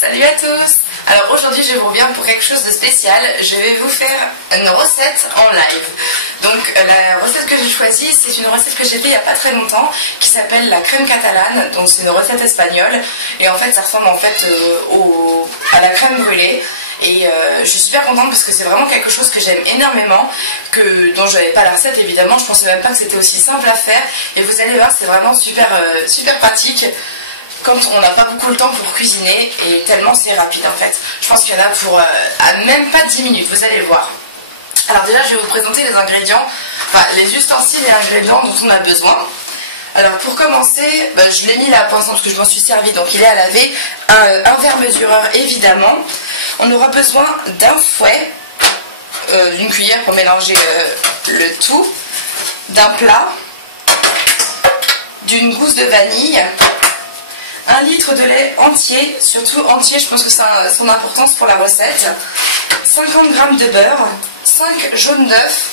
Salut à tous. Alors aujourd'hui je vous reviens pour quelque chose de spécial. Je vais vous faire une recette en live. Donc la recette que j'ai choisie, c'est une recette que j'ai fait il n'y a pas très longtemps qui s'appelle la crème catalane. Donc c'est une recette espagnole et en fait ça ressemble en fait à la crème brûlée. Et je suis super contente parce que c'est vraiment quelque chose que j'aime énormément, dont je n'avais pas la recette évidemment, je pensais même pas que c'était aussi simple à faire. Et vous allez voir, c'est vraiment super pratique quand on n'a pas beaucoup le temps pour cuisiner et tellement c'est rapide en fait. Je pense qu'il y en a pour à même pas 10 minutes, vous allez le voir. Alors déjà je vais vous présenter les ingrédients, enfin les ustensiles et ingrédients dont on a besoin. Alors pour commencer, je l'ai mis là pour l'instant parce que je m'en suis servi, donc il est à laver. Un verre mesureur évidemment. On aura besoin d'un fouet, d'une cuillère pour mélanger le tout, d'un plat, d'une gousse de vanille, 1 litre de lait entier, surtout entier, je pense que ça a son importance pour la recette, 50 g de beurre, 5 jaunes d'œufs,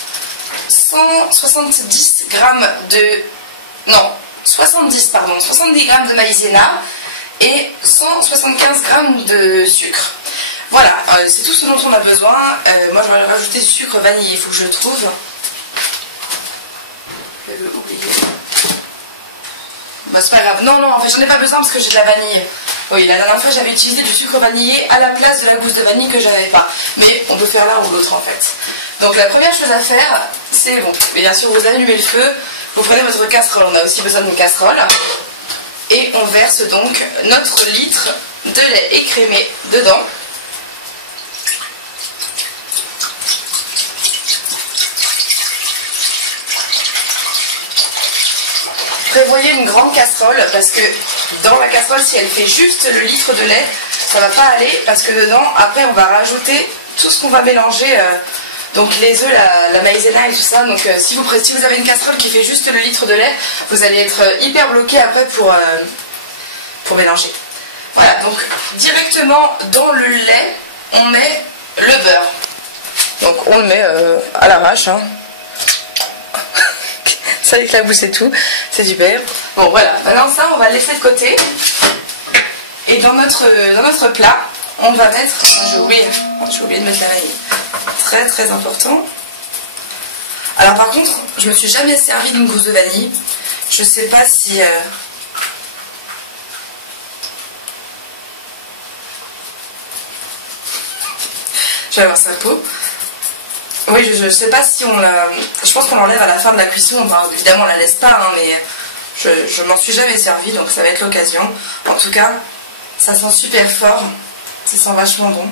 170 g de... non, 70 g de maïzena et 175 g de sucre. Voilà, c'est tout ce dont on a besoin. Moi je vais rajouter du sucre vanillé, il faut que je le trouve. Je vais l'oublier. Bah, c'est pas grave. Non, en fait j'en ai pas besoin parce que j'ai de la vanille. Oui, la dernière fois j'avais utilisé du sucre vanillé à la place de la gousse de vanille que j'avais pas. Mais on peut faire l'un ou l'autre en fait. Donc la première chose à faire, c'est bon, bien sûr vous allumez le feu, vous prenez votre casserole, on a aussi besoin d'une casserole. Et on verse donc notre litre de lait écrémé dedans. Prévoyez une grande casserole parce que dans la casserole, si elle fait juste le litre de lait, ça va pas aller parce que dedans, après on va rajouter tout ce qu'on va mélanger, donc les œufs, la maïzena et tout ça. Donc si vous avez une casserole qui fait juste le litre de lait, vous allez être hyper bloqué après pour mélanger. Voilà, donc directement dans le lait, on met le beurre. Donc on le met à l'arrache, hein. Ça éclabousse et tout, c'est super. Bon voilà, maintenant ça on va le laisser de côté. Et dans notre plat, on va mettre, j'ai oublié de mettre la vanille. Très important. Alors par contre, je me suis jamais servi d'une gousse de vanille. Je sais pas si... Je vais voir sa peau. Oui, je sais pas si on la... Je pense qu'on l'enlève à la fin de la cuisson. Enfin, évidemment, on la laisse pas, hein, mais je m'en suis jamais servi, donc ça va être l'occasion. En tout cas, ça sent super fort. Ça sent vachement bon.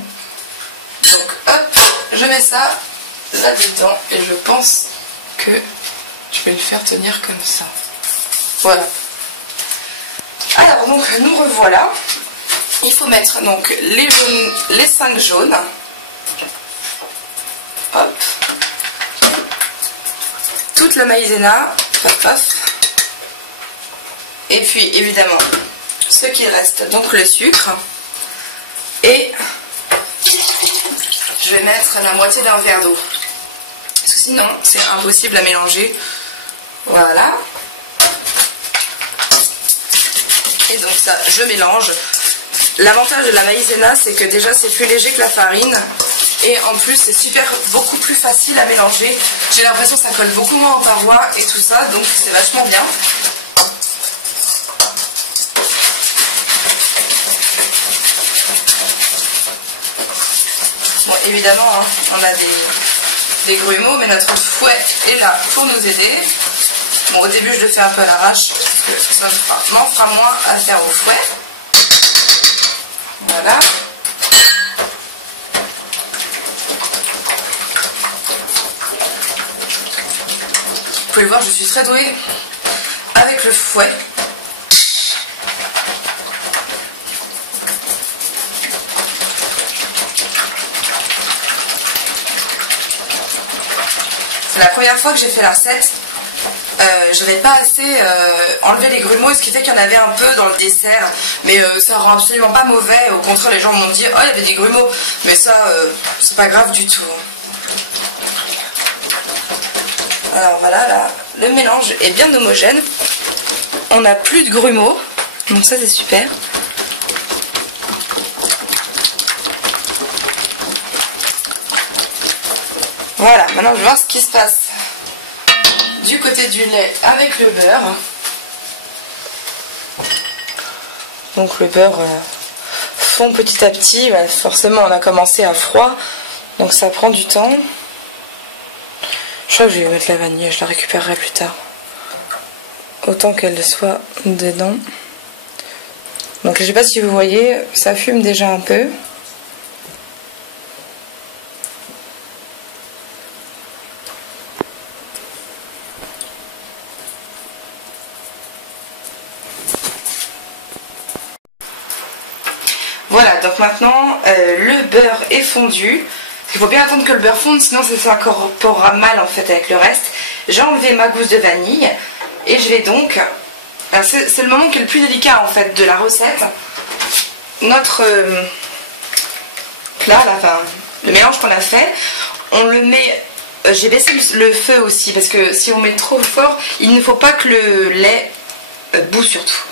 Donc, hop, je mets ça là-dedans. Et je pense que je vais le faire tenir comme ça. Voilà. Alors, donc, nous revoilà. Il faut mettre donc les 5 jaunes. Hop. Toute la maïzena, paf. Et puis évidemment ce qui reste, donc le sucre. Et je vais mettre la moitié d'un verre d'eau. Parce que sinon c'est impossible à mélanger. Voilà. Et donc ça, je mélange. L'avantage de la maïzena, c'est que déjà c'est plus léger que la farine. Et en plus c'est beaucoup plus facile à mélanger. J'ai l'impression que ça colle beaucoup moins aux parois et tout ça, donc c'est vachement bien. Bon, évidemment, hein, on a des grumeaux, mais notre fouet est là pour nous aider. Bon, au début je le fais un peu à l'arrache, parce que ça m'en fera moins à faire au fouet. Voilà. Vous pouvez le voir, je suis très douée avec le fouet. C'est la première fois que j'ai fait la recette. Je n'avais pas assez enlevé les grumeaux, ce qui fait qu'il y en avait un peu dans le dessert. Mais ça rend absolument pas mauvais. Au contraire, les gens m'ont dit « Oh, il y avait des grumeaux ». Mais ça, c'est pas grave du tout. Alors voilà, là, le mélange est bien homogène. On n'a plus de grumeaux, donc ça c'est super. Voilà, maintenant je vais voir ce qui se passe du côté du lait avec le beurre. Donc le beurre fond petit à petit, bah, forcément on a commencé à froid, donc ça prend du temps. Je crois que je vais mettre la vanille, je la récupérerai plus tard. Autant qu'elle soit dedans. Donc je sais pas si vous voyez, ça fume déjà un peu. Voilà, donc maintenant le beurre est fondu. Il faut bien attendre que le beurre fonde, sinon ça s'incorporera mal en fait avec le reste. J'ai enlevé ma gousse de vanille et je vais donc... C'est le moment qui est le plus délicat en fait de la recette. Notre plat, là, enfin, le mélange qu'on a fait, on le met... J'ai baissé le feu aussi parce que si on met trop fort, il ne faut pas que le lait bout surtout.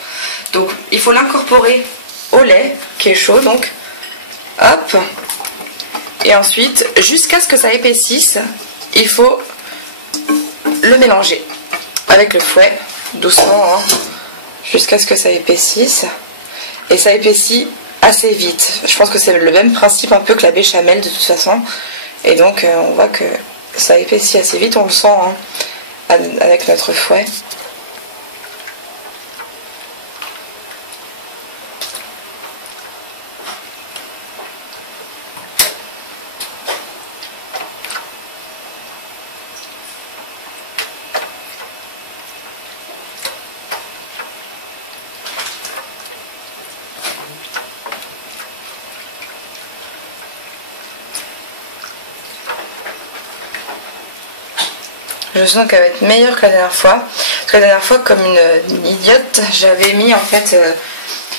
Donc il faut l'incorporer au lait qui est chaud, donc hop, et ensuite jusqu'à ce que ça épaississe, il faut le mélanger avec le fouet doucement, hein, jusqu'à ce que ça épaississe, et ça épaissit assez vite. Je pense que c'est le même principe un peu que la béchamel de toute façon, et donc on voit que ça épaissit assez vite, on le sent hein, avec notre fouet. Je sens qu'elle va être meilleure que la dernière fois. Parce que la dernière fois, comme une idiote, j'avais mis en fait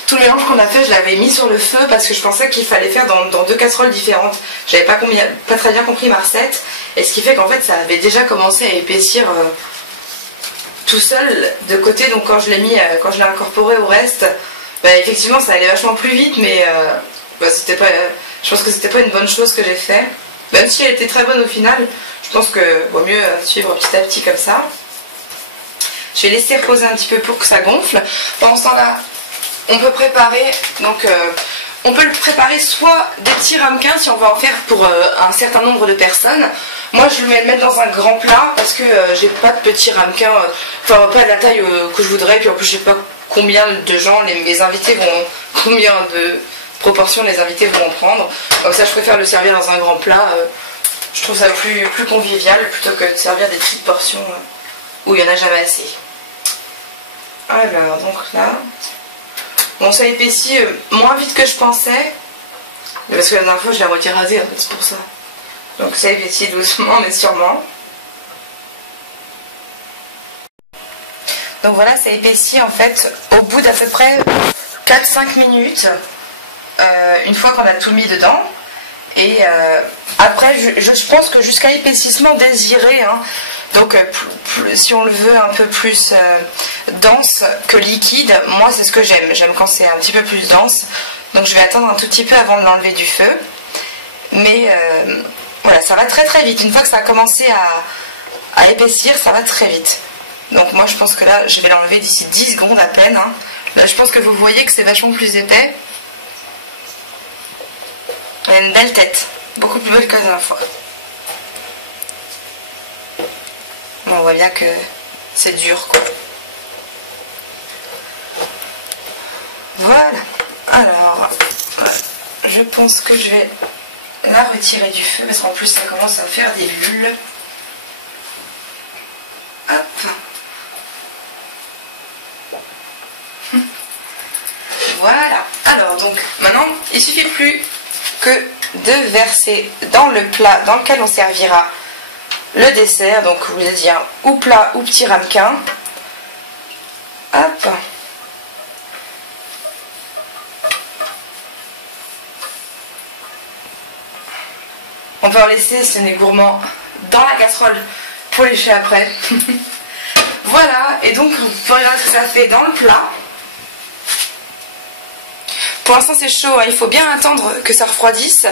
tout le mélange qu'on a fait, je l'avais mis sur le feu parce que je pensais qu'il fallait faire dans deux casseroles différentes. J'avais pas très bien compris ma recette. Et ce qui fait qu'en fait, ça avait déjà commencé à épaissir tout seul de côté. Donc quand je l'ai mis, quand je l'ai incorporé au reste, bah, effectivement, ça allait vachement plus vite. Mais bah, c'était pas, je pense que c'était pas une bonne chose que j'ai fait. Même si elle était très bonne au final, je pense que vaut mieux suivre petit à petit comme ça. Je vais laisser reposer un petit peu pour que ça gonfle. Pendant ce temps-là, on peut préparer, donc on peut le préparer soit des petits ramequins si on va en faire pour un certain nombre de personnes. Moi je vais le mettre dans un grand plat parce que j'ai pas de petits ramequins, enfin pas de la taille que je voudrais, puis en plus je sais pas combien de gens mes invités vont, combien de proportions les invités vont en prendre. Donc ça je préfère le servir dans un grand plat. Je trouve ça plus convivial plutôt que de servir des petites portions où il n'y en a jamais assez. Alors donc là, bon ça épaissit moins vite que je pensais, parce que la dernière fois je l'ai moitié rasé en fait, c'est pour ça. Donc ça épaissit doucement mais sûrement. Donc voilà, ça épaissit en fait au bout d'à peu près 4-5 minutes, une fois qu'on a tout mis dedans. Et après, je pense que jusqu'à épaississement désiré, hein, donc si on le veut un peu plus dense que liquide, moi c'est ce que j'aime. J'aime quand c'est un petit peu plus dense. Donc je vais attendre un tout petit peu avant de l'enlever du feu. Mais voilà, ça va très très vite. Une fois que ça a commencé à épaissir, ça va très vite. Donc moi je pense que là, je vais l'enlever d'ici 10 secondes à peine. Hein. Là je pense que vous voyez que c'est vachement plus épais. Il a une belle tête, beaucoup plus belle que la dernière fois. Bon, on voit bien que c'est dur quoi. Voilà, alors je pense que je vais la retirer du feu parce qu'en plus ça commence à faire des bulles. Hop. Voilà, alors donc maintenant il suffit plus que de verser dans le plat dans lequel on servira le dessert, donc vous voulez dire ou plat ou petit ramequin. Hop. On peut en laisser, si on est gourmand, dans la casserole pour lécher après. Voilà, et donc vous pouvez regarder ce que ça fait dans le plat. Pour l'instant c'est chaud, hein, il faut bien attendre que ça refroidisse.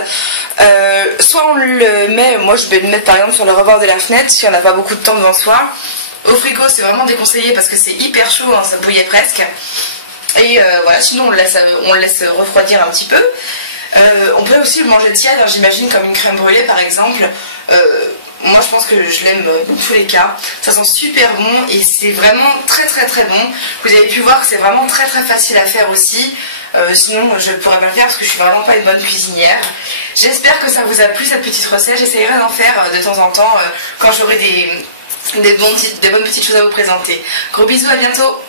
Soit on le met, moi je vais le mettre par exemple sur le rebord de la fenêtre si on n'a pas beaucoup de temps devant soi. Au frigo c'est vraiment déconseillé parce que c'est hyper chaud, hein, ça bouillait presque. Et voilà, sinon on le laisse refroidir un petit peu. On peut aussi le manger tiède, hein, j'imagine, comme une crème brûlée par exemple. Moi je pense que je l'aime dans tous les cas. Ça sent super bon et c'est vraiment très très très bon. Vous avez pu voir que c'est vraiment très très facile à faire aussi. Sinon je ne pourrais pas le faire parce que je suis vraiment pas une bonne cuisinière. J'espère que ça vous a plu cette petite recette. J'essaierai d'en faire de temps en temps quand j'aurai des bonnes petites choses à vous présenter. Gros bisous, à bientôt.